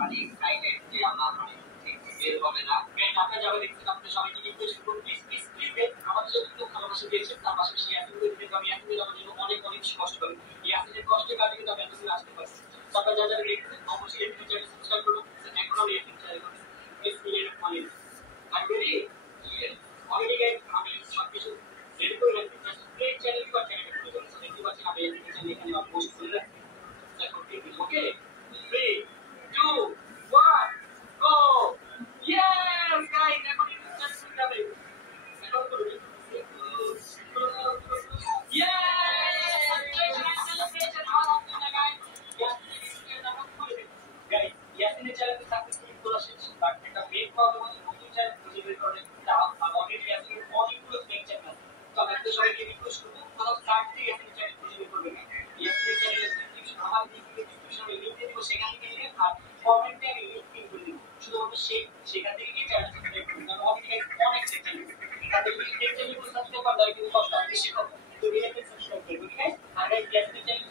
মানে এক্সাইটেড যে আমার মানে বের হবে না। ঢাকা যাবে দেখছেন আপনি সবাইকে রিকোয়েস্ট করুন প্লিজ প্লিজ প্লিজ আমাদের জন্য একটু ভালোবাসা দিয়েছেন। তার পাশাপাশি ইয়াসিনকে দিতে আমি ইয়াসিনের আমার জন্য অনেক অনেক বেশি কষ্ট করি। ইয়াসিনের কষ্টের কারণে কিন্তু আমি এত দূর আসতে পারছি। তো আপনারা যারা যারা দেখছেন অবশ্যই ইয়াসিনের চ্যানেল সাবস্ক্রাইব করুন। এখন আমি ইয়াসিন চ্যানেল প্লিজ ক্লিয়ার মানে আমি রেডি অলরেডি গাইস আমি সবকিছু রেডি করে রাখছি। জাস্ট প্লে চ্যানেল বা চ্যানেল খুলে দিচ্ছি। দেখতে পাচ্ছেন আমি ইয়াসিনের চ্যানেল এখানে পোস্ট করে রাখছি। Okay, 3, 2, 1, go! Yes, guys, এখন একটু চেষ্টা করতে হবে। এখন করুন। Yes! Celebration, alhamdulillah, guys. Guys, ইয়াসিনের চ্যানেলে সাকসেসফুলি করা শেষ। বাট একটা মেক প্রবলেম হচ্ছে নতুন চ্যানেল খুঁজে বের করে অলরেডি ইয়াসিনের অনেকগুলো ফেক চ্যানেল আছে। তো আমি আপনাদের সবাইকে রিকোয়েস্ট করবো কোথাও সার্চ দিয়ে ইয়াসিনের চ্যানেল খুঁজে বের করবেন না। ইয়াসিনের চ্যানেলের ডিসক্রিপশন আমার ডিসক্রিপশনে লিংক দিয়ে দিব, সেখান থেকে নেবেন আর কমেন্টে আমি লিংক পিন করে দিব। শুধুমাত্র সেখান থেকে গিয়ে চ্যানেল সাবস্ক্রাইব করুন। কারণ অনেক অনেক চ্যানেল তাদের ফেক চ্যানেলগুলো সাবস্ক্রাইব করা কিন্তু কষ্ট বেশি হবে। তো রিলেটেড সাবস্ক্রাইব করবেন, ঠিক আছে? আর ইয়াসিনের চ্যানেল